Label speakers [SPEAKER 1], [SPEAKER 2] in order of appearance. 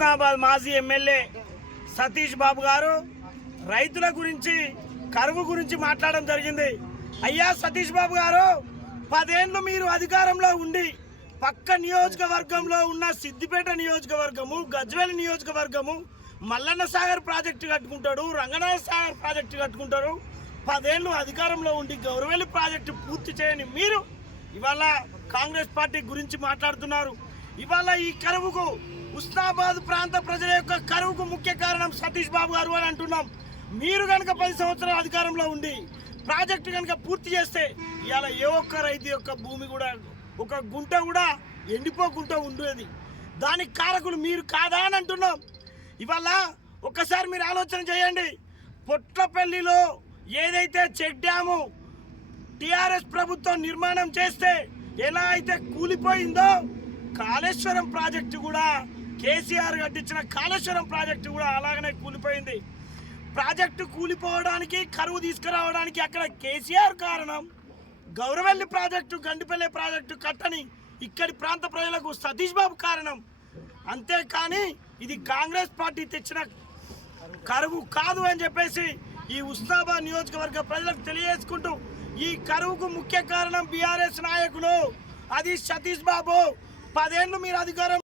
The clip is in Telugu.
[SPEAKER 1] ఉత్నాబాద్ మాజీ ఎమ్మెల్యే సతీష్ బాబు గారు రైతుల గురించి కరువు గురించి మాట్లాడడం జరిగింది. అయ్యా సతీష్ బాబు గారు పదేళ్ళు మీరు అధికారంలో ఉండి పక్క నియోజకవర్గంలో ఉన్న సిద్దిపేట నియోజకవర్గము గజ్వేల్ నియోజకవర్గము మల్లన్న సాగర్ ప్రాజెక్టు కట్టుకుంటాడు రంగనాథ సాగర్ ప్రాజెక్టు కట్టుకుంటారు. పదేళ్ళు అధికారంలో ఉండి గౌరవేలి ప్రాజెక్టు పూర్తి చేయని మీరు ఇవాళ కాంగ్రెస్ పార్టీ గురించి మాట్లాడుతున్నారు. ఇవాళ ఈ కరువుకు ఉస్నాబాద్ ప్రాంత ప్రజల యొక్క కరువుకు ముఖ్య కారణం సతీష్ బాబు గారు అని అంటున్నాం. మీరు కనుక పది సంవత్సరాల అధికారంలో ఉండి ప్రాజెక్టు కనుక పూర్తి చేస్తే ఇవాళ ఏ ఒక్క రైతు యొక్క భూమి కూడా ఒక గుంట కూడా ఎండిపోకుండా ఉండేది. దానికి కారకులు మీరు కాదా అని అంటున్నాం. ఇవాళ ఒక్కసారి మీరు ఆలోచన చేయండి. పొట్లపల్లిలో ఏదైతే చెక్ డ్యాము టిఆర్ఎస్ ప్రభుత్వం నిర్మాణం చేస్తే ఎలా అయితే కూలిపోయిందో కాళేశ్వరం ప్రాజెక్టు కూడా కేసీఆర్ కట్టించిన కాళేశ్వరం ప్రాజెక్టు కూడా అలాగనే కూలిపోయింది. ప్రాజెక్టు కూలిపోవడానికి కరువు తీసుకురావడానికి అక్కడ కేసీఆర్ కారణం. గౌరవెల్లి ప్రాజెక్టు గండిపల్లె ప్రాజెక్టు కట్టని ఇక్కడి ప్రాంత ప్రజలకు సతీష్ బాబు కారణం. అంతేకాని ఇది కాంగ్రెస్ పార్టీ తెచ్చిన కరువు కాదు అని చెప్పేసి ఈ ఉస్నాబాద్ నియోజకవర్గ ప్రజలకు తెలియజేసుకుంటూ ఈ కరువుకు ముఖ్య కారణం బీఆర్ఎస్ నాయకులు అది సతీష్ బాబు. పదేళ్ళు మీరు అధికారం